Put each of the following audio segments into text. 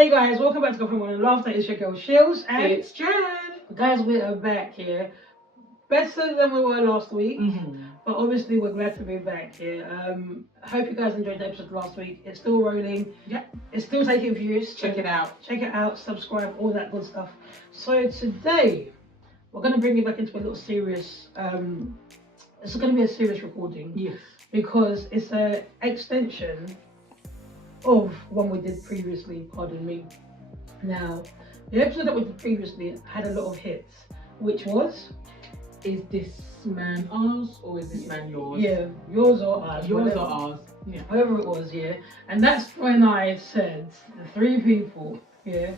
Hey guys, welcome back to Coffee Morning Laughter. It's your girl Shilz and It's Jen. guys, we are back here. Better than we were last week, but obviously we're glad to be back here. Hope you guys enjoyed the episode last week. It's still rolling. Yeah. It's still taking views. Check it out. Check it out, subscribe, all that good stuff. So today, we're going to bring you back into a little serious, it's going to be a serious recording. Yes. Because it's an extension of one we did previously, pardon me. Now, the episode that we did previously had a lot of hits, which was... Is this man ours or is this man yours? Yeah, yours or ours. Yours or ours. Yeah. Whoever it was, yeah. And that's when I said, the three people, yeah,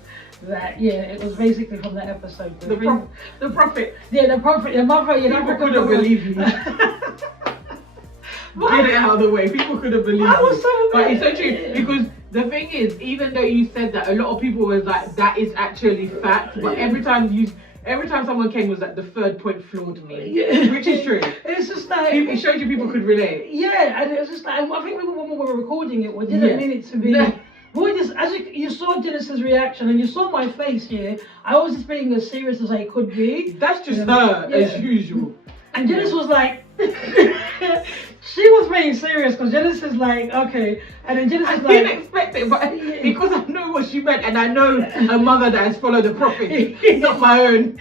that, yeah, it was basically from that episode. The prophet. Yeah, the prophet, your mother, you People couldn't believe you. Get it out of the way. People couldn't believe you. But it's so true. Because the thing is, even though you said that, a lot of people was like, that is actually fact. But every time someone came, was like the third point floored me, which is true. It's just like it showed you people could relate. Yeah, and it was just like I think when we were recording it, we didn't mean it to be. Boy, just as you saw Genesis' reaction and you saw my face here, I was just being as serious as I could be. That's just her as usual. And Genesis was like, she was being serious because Genesis like, okay, and then Genesis I didn't expect it, but because I know what she meant and I know a mother that has followed the prophet, not my own.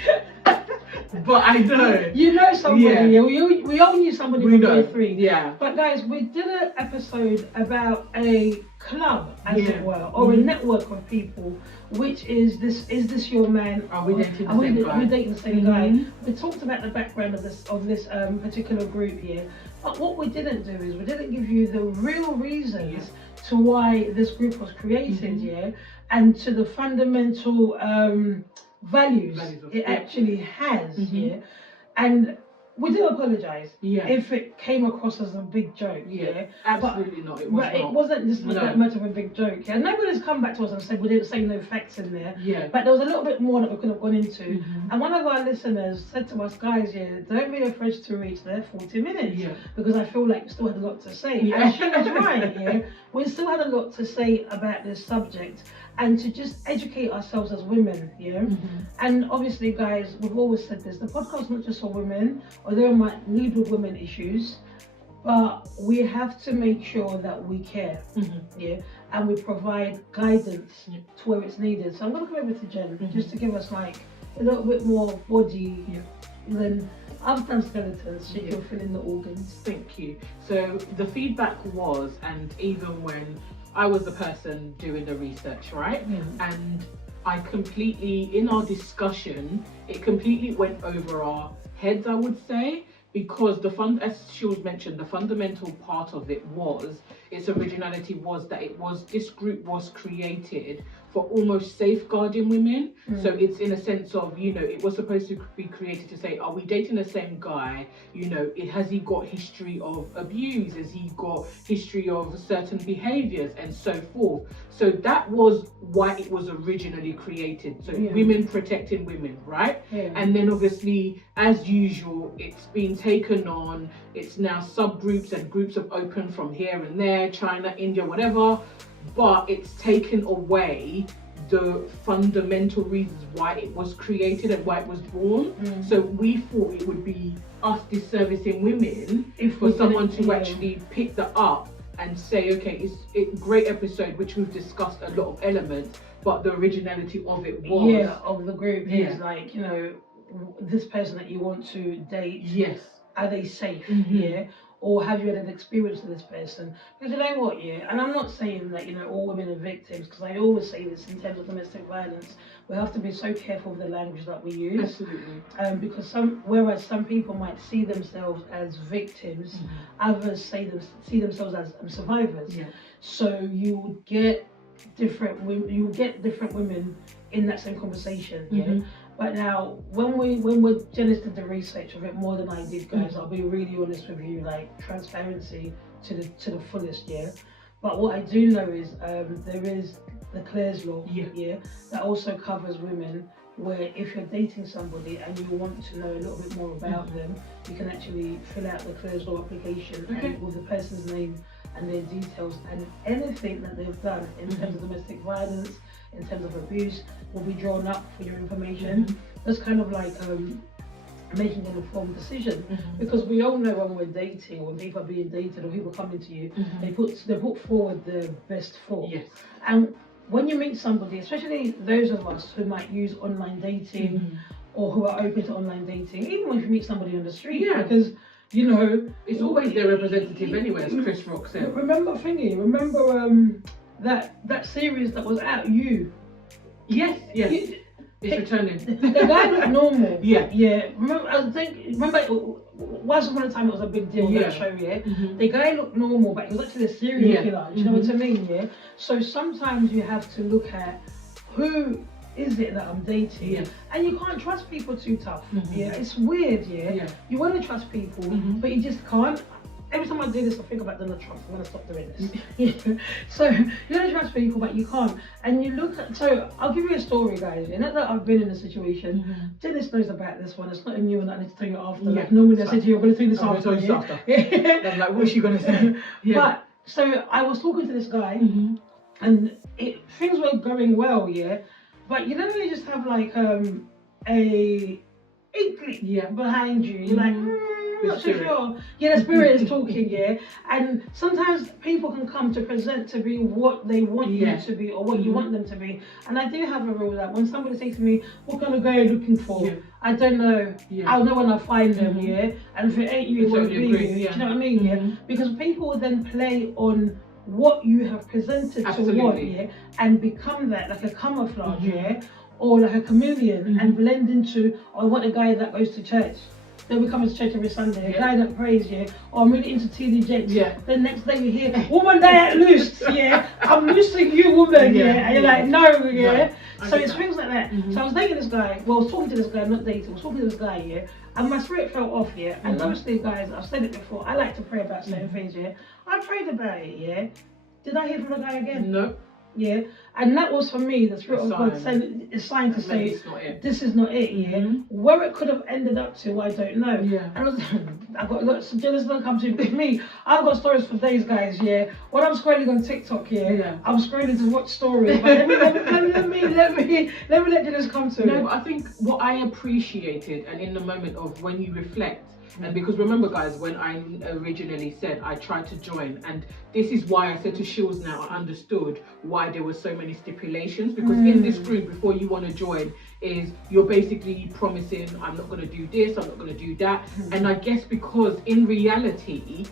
But I know. You know somebody, yeah. We all knew somebody from year 3. Yeah. But guys, we did an episode about a club, as it were, or a network of people, which is this your man? Are we dating the same guy? Are we dating the same guy? We talked about the background of this particular group here. But what we didn't do is we didn't give you the real reasons to why this group was created, and to the fundamental values it actually has, and we do apologize if it came across as a big joke, absolutely not. It was not. It wasn't just that much of a big joke, and nobody's come back to us and said we didn't say no facts in there, but there was a little bit more that we could have gone into, and one of our listeners said to us, guys, don't be afraid to reach their 40 minutes, because I feel like we still had a lot to say, and she was right, we still had a lot to say about this subject, and to just educate ourselves as women, and obviously, guys, we've always said this, the podcast's not just for women, although it might lead with women issues, but we have to make sure that we care, and we provide guidance to where it's needed. So I'm going to come over to Jen, just to give us like a little bit more body than I've done skeletons, she can fill in the organs. Thank you. So the feedback was, and even when I was the person doing the research, right? And I completely, in our discussion, it completely went over our heads, I would say, because as Shilz mentioned, the fundamental part of it was, its originality was that this group was created for almost safeguarding women. So it's in a sense of, it was supposed to be created to say, are we dating the same guy? Has he got history of abuse? Has he got history of certain behaviors and so forth? So that was why it was originally created. So women protecting women, right? And then obviously, as usual, it's been taken on. It's now subgroups and groups have opened from here and there, China, India, whatever. But it's taken away the fundamental reasons why it was created and why it was born. So we thought it would be us disservicing women for someone to actually pick that up and say, okay, it's a great episode, which we've discussed a lot of elements, but the originality of it was of the group is like, this person that you want to date, are they safe? Or have you had an experience with this person? Because you know what, and I'm not saying that, all women are victims, because I always say this in terms of domestic violence, we have to be so careful with the language that we use. Absolutely. Because whereas some people might see themselves as victims, others see themselves as survivors. So you would get different women in that same conversation. But now, when Janice did the research of it more than I did, guys, I'll be really honest with you, like transparency to the fullest, But what I do know is there is the Clare's Law, that also covers women, where if you're dating somebody and you want to know a little bit more about them, you can actually fill out the Clare's Law application and with the person's name and their details and anything that they've done in terms of domestic violence, in terms of abuse will be drawn up for your information. That's kind of like making an informed decision, because we all know when we're dating, when people are being dated or people coming to you, they put forward their best foot. Yes. And when you meet somebody, especially those of us who might use online dating or who are open to online dating, even when you meet somebody on the street, because you know it's always their representative anyway, as Chris Rock said. Remember that series that was out, You? Yes. It's returning. The guy looked normal. Yeah. Remember, once upon a time it was a big deal, that show, The guy looked normal, but he was actually a serial killer. Do you know what I mean? Yeah. So sometimes you have to look at who is it that I'm dating, and you can't trust people too tough. It's weird. You want to trust people, but you just can't. Every time I do this, I think about Donald Trump. I'm going to stop doing this. So you don't trust people, but you can't. And you look at, so I'll give you a story, guys. Not that I've been in a situation. Dennis knows about this one. It's not a new one that I need to tell you after. Like normally I say to you, I'm going to tell you this after. I'm like, what's she going to say? But so I was talking to this guy, and things were going well, but you don't really just have like a inkling behind you. You're like, not so sure. The spirit is talking, and sometimes people can come to present to be what they want you to be or what you want them to be. And I do have a rule that when somebody says to me, what kind of guy are you looking for? I don't know. I'll know when I find them, and if it ain't you, it won't be you. Do you know what I mean? Because people will then play on what you have presented to what, and become that, like a camouflage, or like a chameleon, and blend into, I want a guy that goes to church. Then we come to church every Sunday, a guy that prays, or I'm really into TD Jakes. Then next day you hear, woman diet loosed, I'm loosing you, woman, and you're like, no, So it's things like that. So I was dating this guy, well, I was talking to this guy, not dating, I was talking to this guy, and my spirit fell off, and obviously, guys, I've said it before, I like to pray about certain things, I prayed about it, Did I hear from the guy again? No. And that was for me the spirit of God saying a sign to say this is not it. Where it could have ended up to, I don't know. And I've got lots of jealous don't come to me. I've got stories for days, guys. When I'm scrolling on TikTok, I'm scrolling to watch stories. But let me let jealous come to No, but I think what I appreciated, and in the moment of when you reflect. And because remember, guys, when I originally said I tried to join, and this is why I said to Shilz now, I understood why there were so many stipulations, because in this group, before you want to join, is you're basically promising, I'm not going to do this, I'm not going to do that. And I guess because in reality,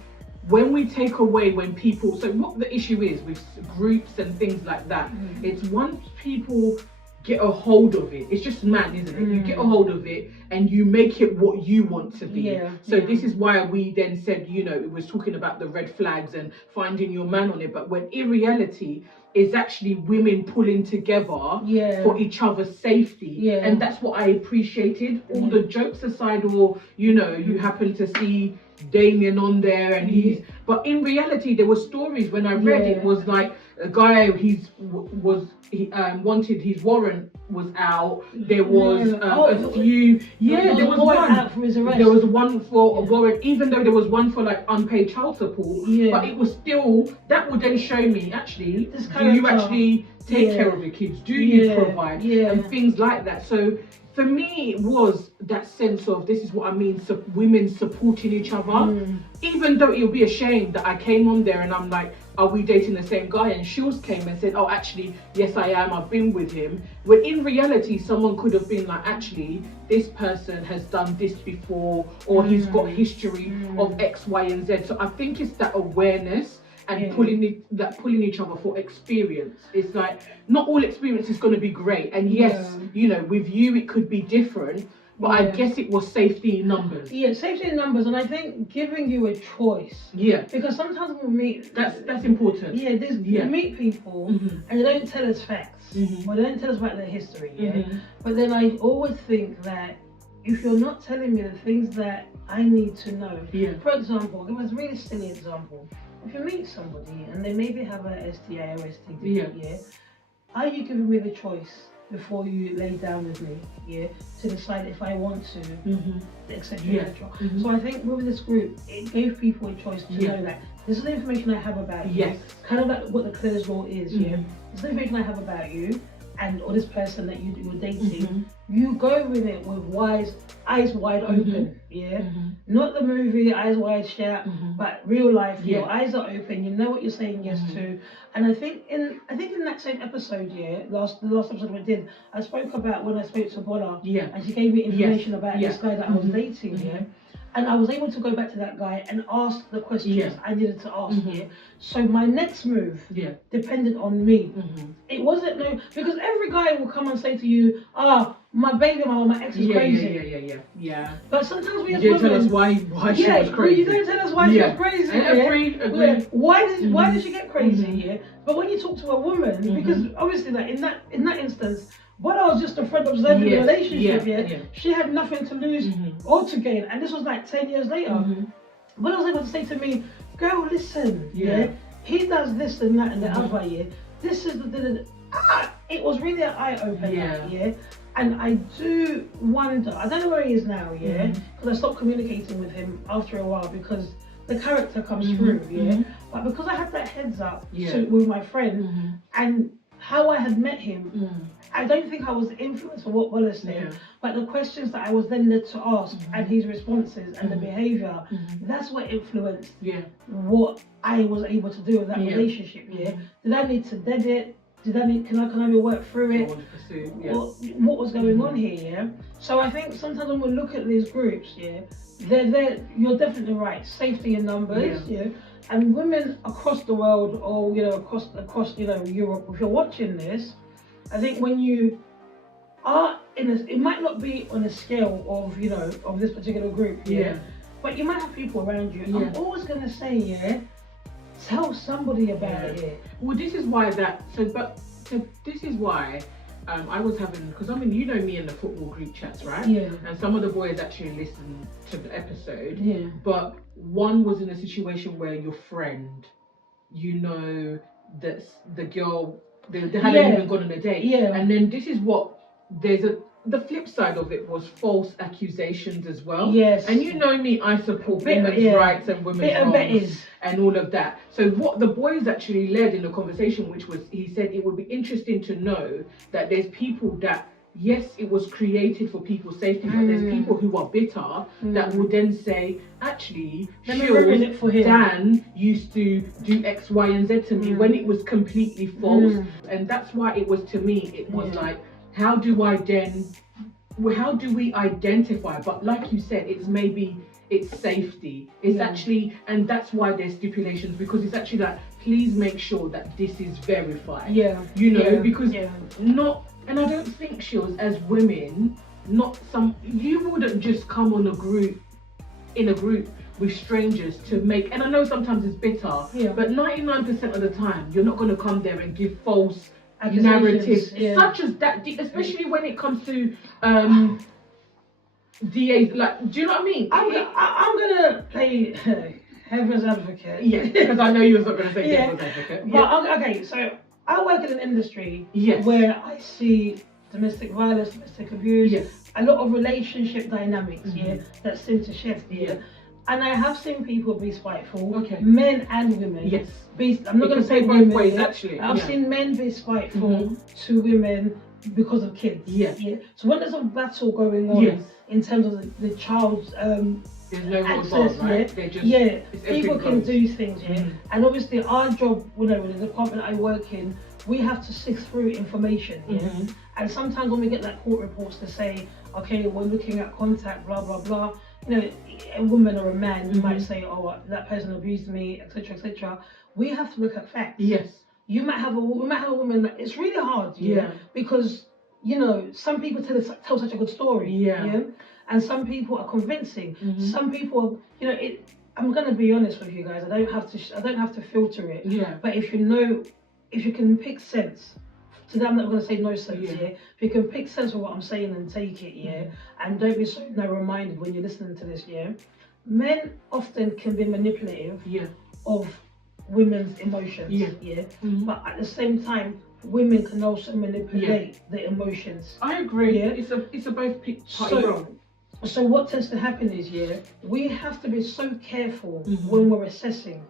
when we take away, when people, so what the issue is with groups and things like that, it's once people get a hold of it, it's just mad, isn't it? You get a hold of it and you make it what you want to be. So this is why we then said, it was talking about the red flags and finding your man on it, but when in reality it's actually women pulling together for each other's safety. And that's what I appreciated. All the jokes aside, or you happen to see Damien on there and but in reality there were stories when I read it was like a guy wanted, his warrant was out. There was a few there was one out for his arrest. There was one for a warrant, even though there was one for like unpaid child support, but it was still, that would then show me actually, do you actually take care of your kids, do you provide, and things like that. So for me, it was that sense of, this is what I mean, women supporting each other. Even though it would be a shame that I came on there and I'm like, are we dating the same guy? And Shilz came and said, oh, actually, yes, I am. I've been with him. When in reality, someone could have been like, actually, this person has done this before, or he's got history of X, Y, and Z. So I think it's that awareness and pulling each other for experience. It's like, not all experience is going to be great. And yes, with you, it could be different. But I guess it was safety in numbers. Safety in numbers, and I think giving you a choice. Because sometimes we meet. That's important. You meet people and they don't tell us facts, or they don't tell us about their history. But then I always think that if you're not telling me the things that I need to know. For example, give us a really silly example. If you meet somebody and they maybe have a STI or STD, are you giving me the choice before you lay down with me, to decide if I want to, etc. So I think with this group, it gave people a choice to know that this is the information I have about you. Kind of like what the clearest role is. This is the information I have about you, and or this person that you're dating, you go with it with eyes wide open, not the movie eyes wide shut, but real life. Your eyes are open. You know what you're saying yes to. And I think in that same episode, the last episode we did, I spoke about when I spoke to Bola, and she gave me information about this guy that I was dating, and I was able to go back to that guy and ask the questions I needed to ask. So my next move depended on me. It wasn't because every guy will come and say to you, my baby mama, my ex is crazy. But sometimes we as women, tell us why she was crazy. You don't tell us why she was crazy. Agree. Why did she get crazy? But when you talk to a woman, because obviously in that instance, but I was just a friend observing the relationship. She had nothing to lose or to gain, and this was like 10 years later. But I was able to say to me, girl, listen, he does this and that and the other, this is it was really an eye opener, and I do wonder, I don't know where he is now, because I stopped communicating with him after a while because the character comes through, but because I had that heads up with my friend and how I had met him, I don't think I was influenced by what Bola said, but the questions that I was then led to ask and his responses and the behaviour, that's what influenced what I was able to do with that relationship. Did I need to dead it? Can I work through it? What was going on here? So I think sometimes when we look at these groups, they're you're definitely right. Safety in numbers, and women across the world, or across Europe, if you're watching this, I think when you are it might not be on a scale of this particular group, but you might have people around you. I'm always gonna say, tell somebody about it. Well, this is why this is why I was having, because I mean, you know me in the football group chats, right? And some of the boys actually listened to the episode. But one was in a situation where your friend, that the girl, they hadn't even gone on a date. And then this is what the flip side of it was false accusations as well. And you know me, I support women's rights and women's rights and all of that. So what the boys actually led in the conversation, which was, he said it would be interesting to know that there's people that, yes, it was created for people's safety, but there's people who are bitter that will then say, actually, Shilz, Dan used to do X, Y, and Z to me when it was completely false. And that's why it was, to me, it was like, how do we identify? But like you said, it's safety. It's actually, and that's why there's stipulations, because it's actually like, please make sure that this is verified. Because not, and I don't think, Shilz, as women, you wouldn't just come in a group with strangers to make, and I know sometimes it's bitter, but 99% of the time, you're not going to come there and give false narratives such as that, especially when it comes to DAs. Like, do you know what I mean? I'm gonna play heaven's advocate. Because I know you was not gonna say devil's advocate. But okay, so I work in an industry where I see domestic violence, domestic abuse, a lot of relationship dynamics that seem to shift. And I have seen people be spiteful, men and women. I'm not going to say both ways, actually. I've seen men be spiteful to women because of kids. So when there's a battle going on in terms of the child's there's no access, right? People can do things, and obviously our job, in the department I work in, we have to sift through information, and sometimes when we get like court reports to say, okay, we're looking at contact, blah blah blah, a woman or a man might say, oh, that person abused me, etc., etc. We have to look at facts. We might have a woman that it's really hard, because some people tell such a good story, and some people are convincing. Some people, I'm gonna be honest with you guys. I don't have to filter it. But if you can pick sense. Today I'm not going to say no sense, If you can pick sense of what I'm saying and take it, and don't be so narrow-minded when you're listening to this, Men often can be manipulative of women's emotions, but at the same time, women can also manipulate the emotions. I agree. It's a both party. So what tends to happen is, we have to be so careful when we're assessing,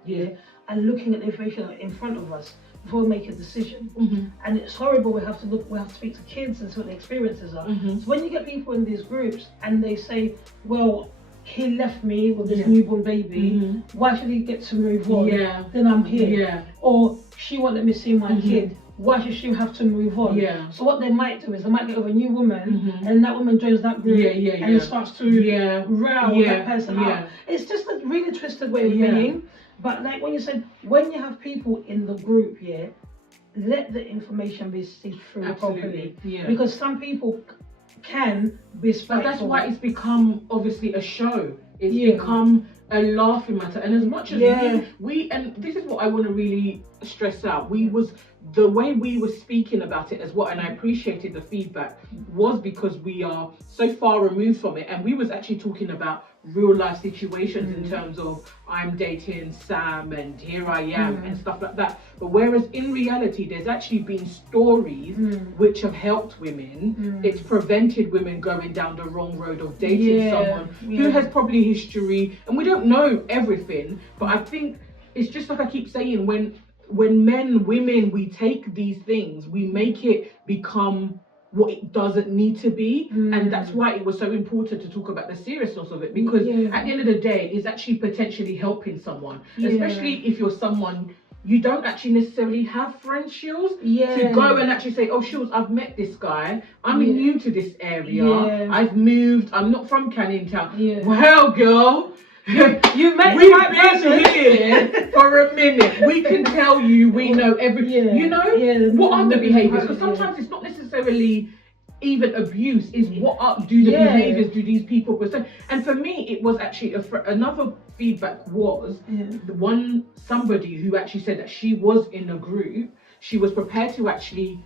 and looking at the information in front of us, before we make a decision. And it's horrible. We have to speak to kids and see what their experiences are. So when you get people in these groups and they say, well, he left me with this newborn baby, why should he get to move on? Then I'm here. Or she won't let me see my kid, why should she have to move on? So what they might do is they might get with a new woman, and that woman joins that group and it starts to row that person up. It's just a really twisted way of being. But like when you said, when you have people in the group, let the information be sifted through properly. Because some people can be spiteful. But that's why it's become obviously a show. It's become a laughing matter. And as much as we and this is what I want to really stress out, the way we were speaking about it as well, and I appreciated the feedback, was because we are so far removed from it, and we was actually talking about real life situations in terms of I'm dating Sam and here I am and stuff like that. But whereas in reality there's actually been stories which have helped women. It's prevented women going down the wrong road of dating someone who has probably history, and we don't know everything. But I think it's just like I keep saying, when men, women, we take these things, we make it become what it doesn't need to be. And that's why it was so important to talk about the seriousness of it, because at the end of the day it's actually potentially helping someone, especially if you're someone you don't actually necessarily have friends, Shilz, to go and actually say, oh Shilz, I've met this guy, I'm new to this area, I've moved, I'm not from Canning Town. Well girl, you met we've been here for a minute. We can tell you, we know everything. You know, what are the behaviours? Because sometimes it's not necessarily even abuse. Is what do the behaviours do these people present? And for me, it was actually another feedback was somebody who actually said that she was in a group. She was prepared to actually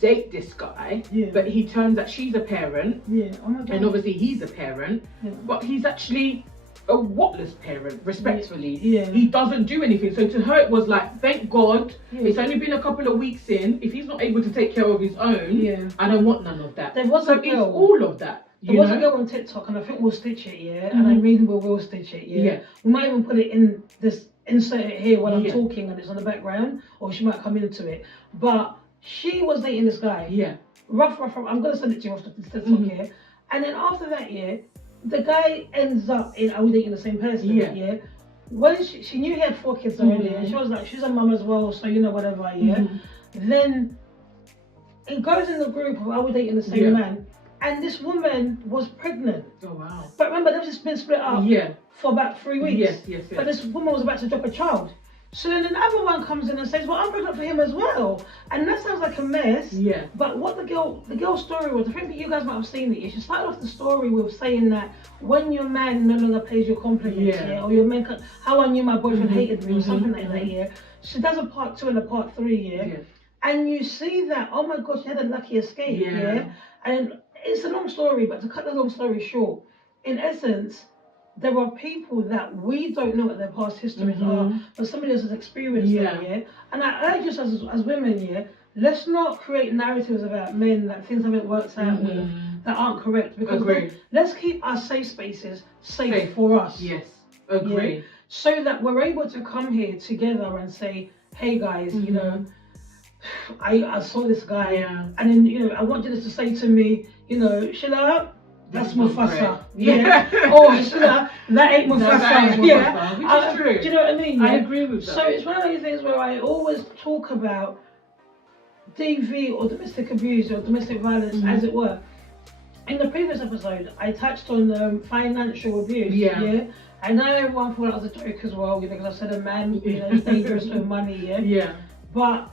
date this guy, but he turns out she's a parent, and obviously he's a parent, but he's actually a whatless parent, respectfully. He doesn't do anything. So to her it was like, thank God, it's only been a couple of weeks in. If he's not able to take care of his own, I don't want none of that. There was a girl, it's all of that. There was a girl on TikTok, and I think we'll stitch it, and I really will stitch it, We might even put it in this, insert it here while I'm talking and it's on the background, or she might come into it. But she was dating this guy. Rough. I'm gonna send it to you after this TikTok here. And then after that, the guy ends up in, are we dating the same person? When she knew he had 4 kids already, and she was like, she's a mum as well, so you know, whatever, Then it goes in the group of, are we dating the same man? And this woman was pregnant. Oh wow. But remember, they've just been split up for about 3 weeks. But this woman was about to drop a child. So then another one comes in and says, well, I'm pregnant for him as well. And that sounds like a mess. But what the girl's story was, I think that you guys might have seen it, she started off the story with saying that when your man no longer pays your compliments, or your man, how I knew my boyfriend hated me, or something like that, She does a part 2 and a part 3, And you see that, oh my gosh, she had a lucky escape, And it's a long story, but to cut the long story short, in essence, there are people that we don't know what their past histories are, but somebody else has experienced them, And I urge us as women, let's not create narratives about men that things haven't worked out with that aren't correct, because let's keep our safe spaces safe for us. Agree. So that we're able to come here together and say, hey guys, you know, I saw this guy, and then, you know, I want you to say to me, you know, Shilla, that's Mufasa. Oh, Shilla, that ain't Mufasa. Which is true. Do you know what I mean? I agree with that. So it's one of those things where I always talk about DV or domestic abuse or domestic violence, as it were. In the previous episode, I touched on financial abuse. I know everyone thought that was a joke as well, because I said a man, you know, is dangerous with money. But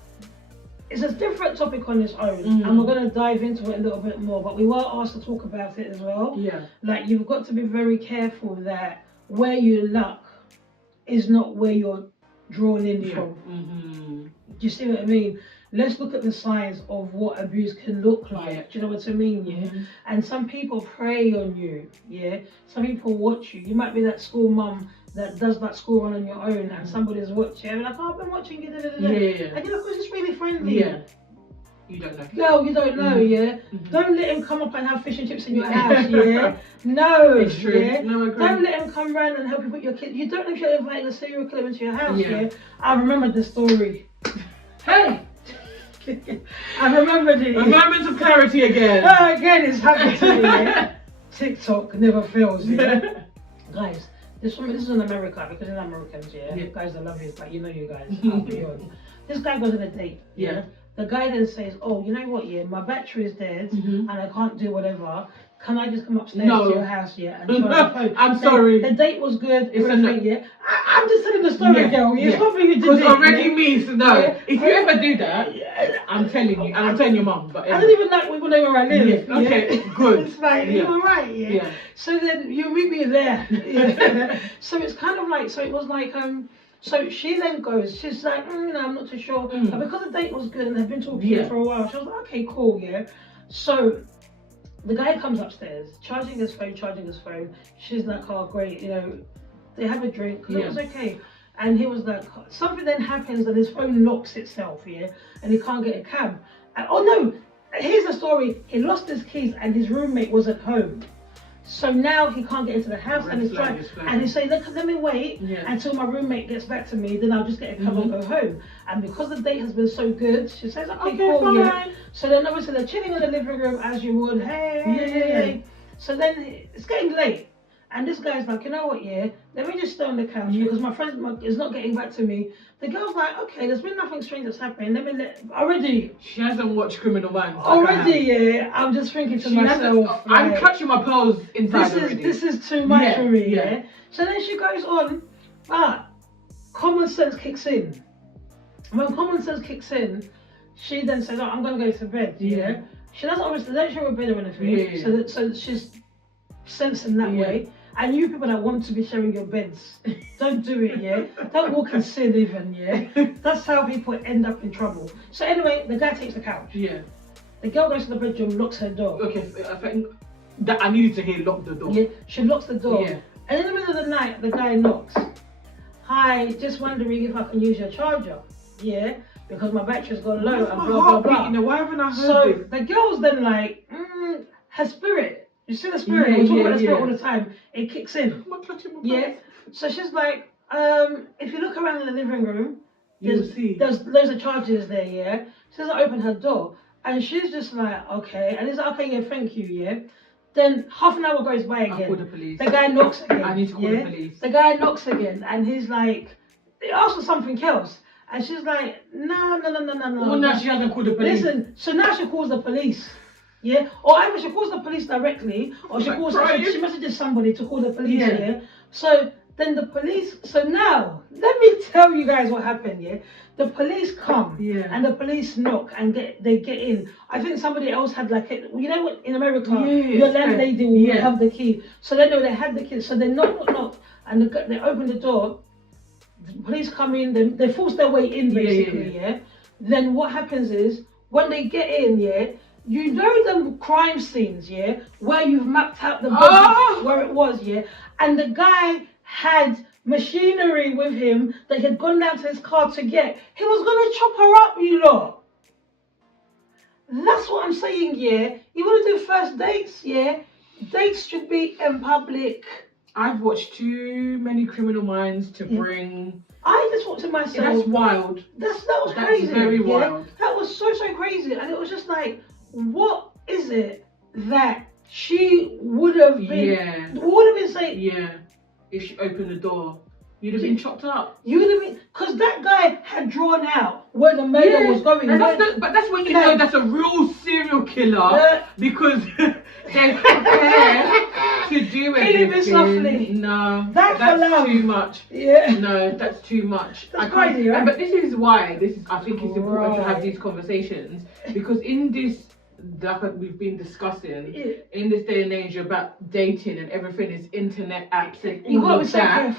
it's a different topic on its own, and we're going to dive into it a little bit more, but we were asked to talk about it as well. Like, you've got to be very careful that where you luck is not where you're drawn in from. Do you see what I mean? Let's look at the signs of what abuse can look like. Do you know what I mean? And some people prey on you. Some people watch you. You might be that school mum that does that school run on your own, and somebody's watching, and like, oh, I've been watching you, and you're like, oh, it's really friendly. You don't know. Girl, you don't know, Don't let him come up and have fish and chips in your house, No, it's true. No, I agree. Don't let him come round and help you put your kids. You don't know if you're inviting a serial killer into your house, I remember the story. Hey! I remembered it. A moment of clarity again. Again, it's happened to me. Yeah? TikTok never fails. Yeah? Guys, this is in America because in Americans, guys, I love you, but you know you guys. I'll be on. This guy goes on a date. Yeah. The guy then says, "Oh, you know what? Yeah, my battery is dead and I can't do whatever. Can I just come upstairs to your house, and charge the phone?" I'm sorry. The date was good. I'm just telling the story, girl. It's not for you to do. Because already means no. If you ever do that, I'm telling you, and I'm telling your mum. But I don't even like people know where I live. Yeah. Okay, good. It's like you're alright, yeah. So then you meet me there. So it's kind of like, so it was like So she then goes, she's like, I'm not too sure. But because the date was good and they've been talking for a while, she was like, okay, cool, So the guy comes upstairs, charging his phone. She's like, oh, great, they have a drink, because it was okay. And he was like, something then happens and his phone locks itself, and he can't get a cab. And, oh no, here's the story. He lost his keys and his roommate was at home. So now he can't get into the house and he's trying. And he's saying, let me wait until my roommate gets back to me, then I'll just get a cab and go home. And because the date has been so good, she says, okay, cool, So then obviously they're chilling in the living room as you would, hey. So then it's getting late. And this guy's like, you know what, let me just stay on the couch because my friend is not getting back to me. The girl's like, okay, there's been nothing strange that's happening. Already. She hasn't watched Criminal Minds. Already, I'm just thinking to myself. I'm clutching my pearls inside already. This is too much for me, So then she goes on, but common sense kicks in. When common sense kicks in, she then says, I'm going to go to bed, She doesn't obviously, don't show her bed or anything. So she's sensing that way. And you people that want to be sharing your beds, don't do it, Don't walk in sin even, That's how people end up in trouble. So anyway, the guy takes the couch. The girl goes to the bedroom, locks her door. Okay, I think that I needed to hear lock the door. She locks the door. And in the middle of the night, the guy knocks. Hi, just wondering if I can use your charger. Because my battery's gone low and blah, blah, blah. Why haven't I heard this? The girl's then like, her spirit. You see the spirit? We talk about the spirit all the time. It kicks in. So she's like, if you look around in the living room, there's loads of chargers there, She doesn't open her door. And she's just like, okay. And he's like, okay, thank you, Then half an hour goes by again. I'll call the police. The guy knocks again. I need to call the police. The guy knocks again. And he's like, he asks for something else. And she's like, no. Well, now she hasn't called the police. Listen, so now she calls the police. Or either she calls the police directly, or she messages somebody to call the police, So then the police, so now, let me tell you guys what happened, The police come, and the police knock, and they get in. I think somebody else had like, what, in America, your landlady will have the key. So they know they had the key, so they knock, and they open the door, the police come in, they force their way in, basically, Then what happens is, when they get in, you know the crime scenes, where you've mapped out the body, where it was, and the guy had machinery with him that he had gone down to his car to get. He was gonna chop her up, you lot. That's what I'm saying, You wanna do first dates, Dates should be in public. I've watched too many Criminal Minds to bring. I just thought to myself, that's wild. That was crazy. That's very wild. That was so crazy, and it was just like, what is it that she would have been? Would have been saying? If she opened the door, you'd have been chopped up. You would have been, because that guy had drawn out where the murder was going. But that's when you know that's a real serial killer because they're prepared to do anything. Softly. No, that's too much. No, that's too much. That's crazy, right? But this is why I think it's important to have these conversations, because in this, like we've been discussing, in this day and age about dating and everything is internet apps and all of that.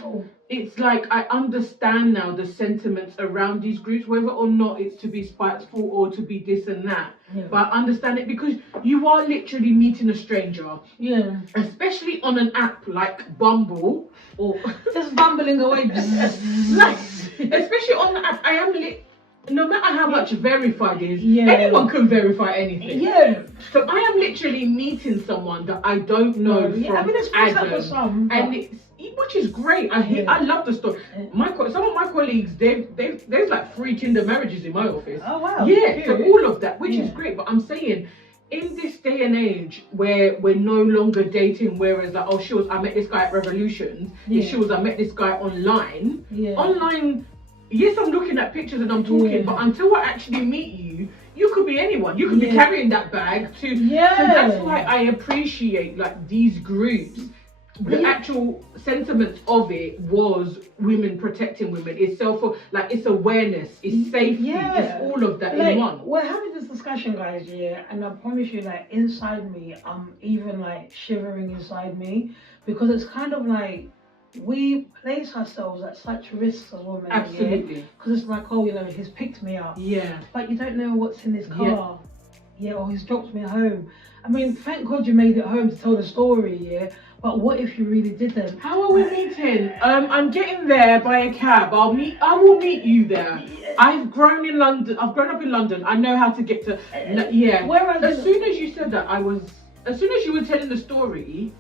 It's like I understand now the sentiments around these groups, whether or not it's to be spiteful or to be this and that. But I understand it because you are literally meeting a stranger. Especially on an app like Bumble or just bumbling away. Like, especially on the app, no matter how much verified is, anyone can verify anything. So I am literally meeting someone that I don't know from Adam, and it's which is great. I love the story. Some of my colleagues, there's like 3 Tinder marriages in my office. Oh wow. Yeah, Cute. so all of that, which is great. But I'm saying, in this day and age where we're no longer dating, whereas like, oh, Shilz, I met this guy at Revolutions. Shilz, I met this guy online. Online, yes, I'm looking at pictures and I'm talking, but until I actually meet you, you could be anyone. You could be carrying that bag too. So that's why I appreciate like these groups. The actual sentiment of it was women protecting women. It's it's awareness, it's safety, it's all of that in one. We're having this discussion, guys, and I promise you, like inside me, I'm even like shivering inside me, because it's kind of like we place ourselves at such risks as women. Absolutely. Because it's like, oh, he's picked me up. Yeah. But you don't know what's in his car. Or he's dropped me home. I mean, thank God you made it home to tell the story, But what if you really didn't? How are we meeting? I'm getting there by a cab. I will meet you there. I've grown up in London. I know how to get to. As soon as you said that, as soon as you were telling the story,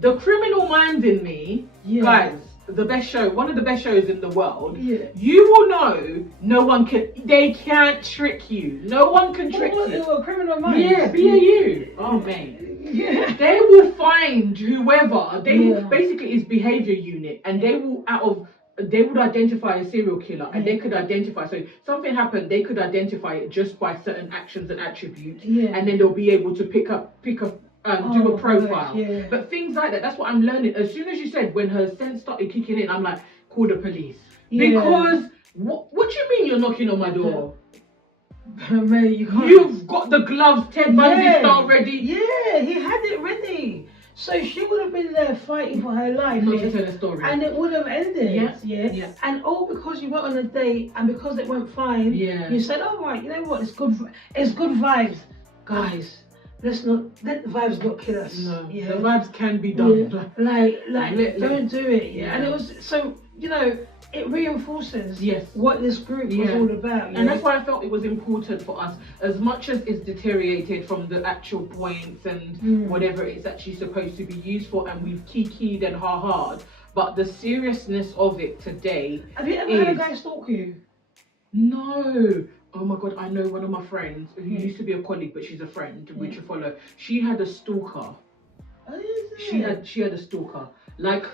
the criminal mind in me, guys, one of the best shows in the world. You will know they can't trick you. No one can trick you. Criminal mind. Yeah, BAU. Oh man. Yeah. They will find whoever. Basically it's behavior unit, and they would identify a serial killer, and they could identify. So something happened, they could identify it just by certain actions and attributes, and then they'll be able to pick up. Do a profile. But things like that, that's what I'm learning. As soon as you said when her sense started kicking in, I'm like, call the police. Because what do you mean you're knocking on my door? Mate, you've got the gloves, Ted Bundy style ready. Yeah, he had it ready. So she would have been there fighting for her life. Not to tell a story. And it would have ended. And all because you went on a date, and because it went fine, you said, oh right, you know what, it's good vibes. Guys, let the vibes not kill us. No, the vibes can be done. Don't do it. And it was so, it reinforces what this group was all about. And that's why I felt it was important for us, as much as it's deteriorated from the actual points and whatever it's actually supposed to be used for, and we've keyed and ha-ha'd, but the seriousness of it today. Have you ever had a guy stalk you? No. Oh my God, I know one of my friends who used to be a colleague, but she's a friend, which you follow. She had a stalker. Oh, is it? She had a stalker. Like,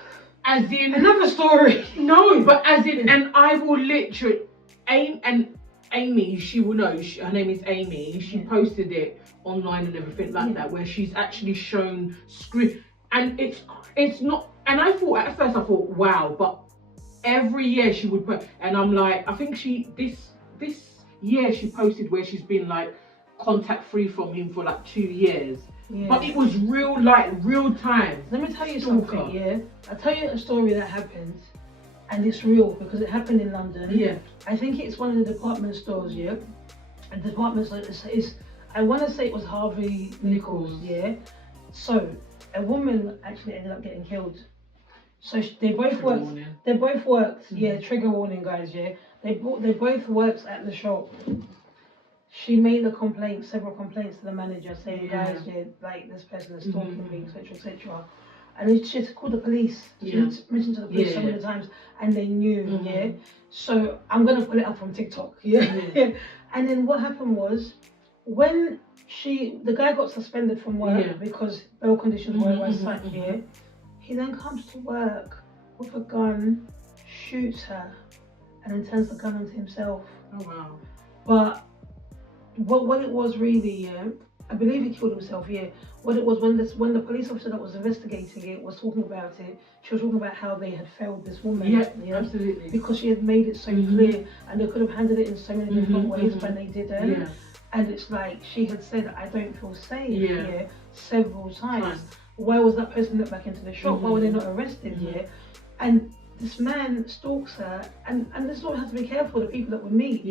as in another story. No, but as in, and I will literally Amy, she will know. Her name is Amy. She posted it online and everything like that, where she's actually shown and it's not. And I thought at first, wow, but every year she would put, and I'm like, I think this year she posted where she's been like contact free from him for like 2 years. But it was real time. Let me tell you something, I'll tell you a story that happened, and it's real because it happened in London. I think it's one of the department stores, a department store is, I want to say it was Harvey Nichols, So a woman actually ended up getting killed. So they both worked, trigger warning, guys, They both worked at the shop. She made several complaints to the manager, saying, guys, like this person is stalking me, etc., etc. And she called the police. She mentioned to the police so many times, and they knew, So I'm gonna pull it up from TikTok, And then what happened was, when the guy got suspended from work because bail conditions were such, he then comes to work with a gun, shoots her, and then turns the gun onto himself. Oh wow! But what it was really, I believe he killed himself. What it was, when the police officer that was investigating it was talking about it, she was talking about how they had failed this woman. Absolutely. Because she had made it so clear, and they could have handled it in so many different ways, but they didn't. And it's like she had said, I don't feel safe several times. Why was that person let back into the shop? Why were they not arrested? And this man stalks her, and this is what we have to be careful, the people that we meet.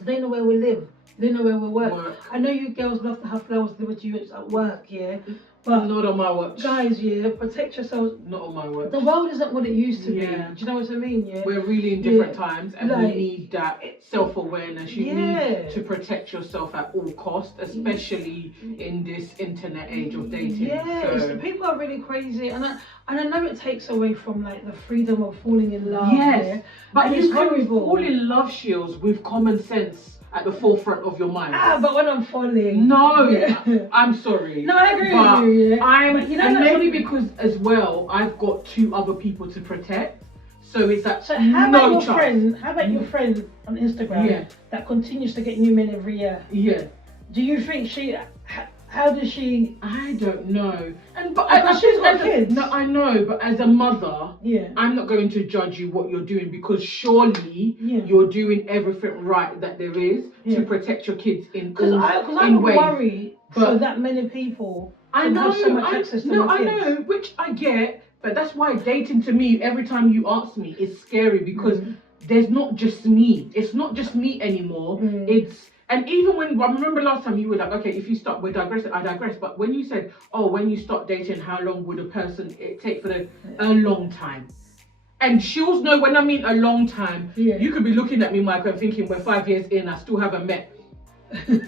They know where we live. They know where we work. I know you girls love to have flowers delivered to you at work, yeah. But not on my watch. Guys, yeah, protect yourselves. Not on my watch. The world isn't what it used to be. Do you know what I mean? Yeah. We're really in different times, and we need that self-awareness. You need to protect yourself at all costs, especially in this internet age of dating. Yeah, people are really crazy, and I know it takes away from like the freedom of falling in love. Yes, but you can fall in love, Shilz, with common sense at the forefront of your mind. But when I'm falling, I'm sorry. No, I agree with you. And maybe because as well, I've got 2 other people to protect, so it's that. So how about your friend on Instagram that continues to get new men every year? Yeah. Do you think how does she? I don't know. But she's got kids. No, I know. But as a mother, I'm not going to judge you what you're doing, because surely you're doing everything right that there is to protect your kids in ways. Because I'm worried for that many people. I know. Have so much access to my kids. I know, which I get. But that's why dating to me, every time you ask me, is scary, because there's not just me. It's not just me anymore. And even when, I remember last time you were like, okay, if you stop, we're digressing, I digress. But when you said, oh, when you stop dating, how long would a person take for them? A long time. And Shilz know when I mean a long time, you could be looking at me, Michael, and thinking we're 5 years in, I still haven't met. In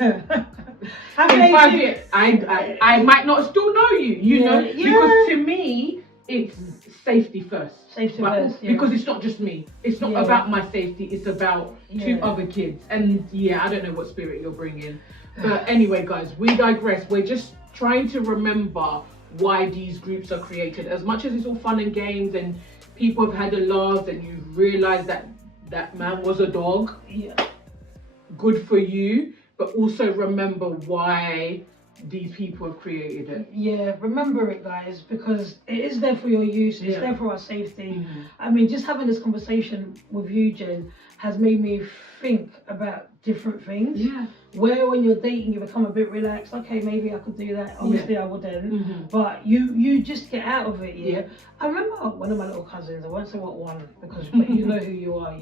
5 years, I might not still know you, you know? Because to me, it's safety first. Because it's not just me. It's not about my safety. It's about 2 other kids. And I don't know what spirit you're bringing. But anyway, guys, we digress. We're just trying to remember why these groups are created. As much as it's all fun and games and people have had a laugh and you realise that that man was a dog. Good for you. But also remember why these people have created it. Remember it, guys, because it is there for your use. It's there for our safety. I mean, just having this conversation with you, Jen, has made me think about different things. Where when you're dating, you become a bit relaxed. Okay, maybe I could do that. Obviously, I wouldn't. But you just get out of it. I remember one of my little cousins. I won't say what one, because you know who you are.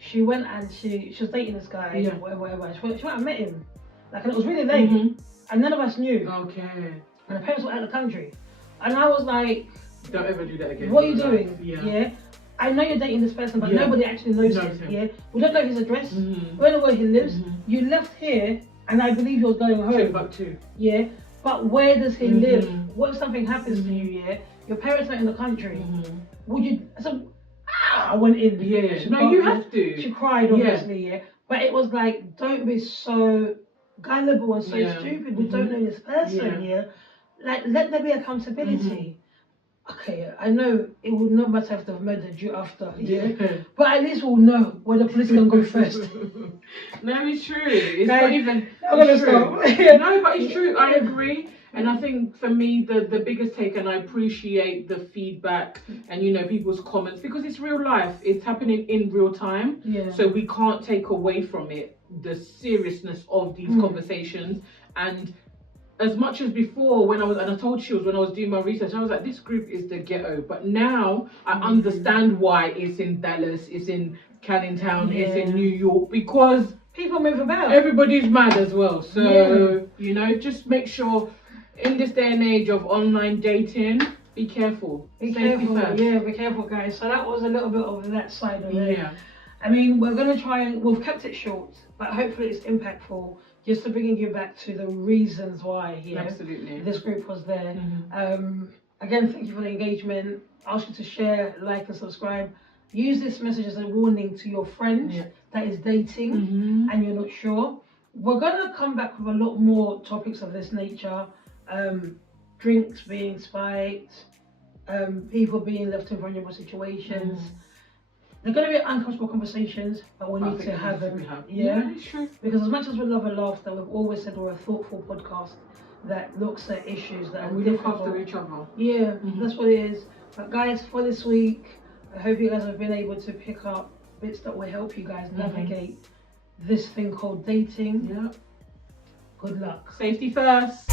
She went and she was dating this guy. Whatever. She went and met him. Like, and it was really late. And none of us knew. Okay. And the parents were out of the country. And I was like, don't ever do that again. What are you doing? I know you're dating this person, but nobody actually knows him. We don't know his address. We don't know where he lives. You left here, and I believe you're going home. Back too. But where does he live? What if something happens to you, Your parents are in the country. Would you... So, I went in. No, you have to. She cried, obviously, But it was like, don't be so gullible and so stupid. We don't know this person, Like, let there be accountability. Okay, I know it would not matter if they've murdered you after, but at least we'll know where the police can go first. No, it's true. It's not even. I'm gonna stop. No, but it's true. I agree. And I think for me, the biggest take, and I appreciate the feedback and, people's comments, because it's real life. It's happening in real time. So we can't take away from it the seriousness of these conversations. And as much as before, and I told Shilz when I was doing my research, I was like, this group is the ghetto. But now I understand why it's in Dallas, it's in Canning Town, it's in New York, because people move about. Everybody's mad as well. So, just make sure in this day and age of online dating, be careful. Be careful. Be careful, guys. So that was a little bit of that side of it. I mean, we're going to try and, we've kept it short, but hopefully it's impactful, just to bring you back to the reasons why this group was there. Again, thank you for the engagement. Ask you to share, like and subscribe. Use this message as a warning to your friend that is dating and you're not sure. We're going to come back with a lot more topics of this nature. Drinks being spiked, people being left in vulnerable situations. They're going to be uncomfortable conversations, but we need to have them. It's true. Because as much as we love and laughter, we've always said we're a thoughtful podcast that looks at issues that we look after each other. That's what it is. But guys, for this week, I hope you guys have been able to pick up bits that will help you guys navigate this thing called dating. Good luck. Safety first.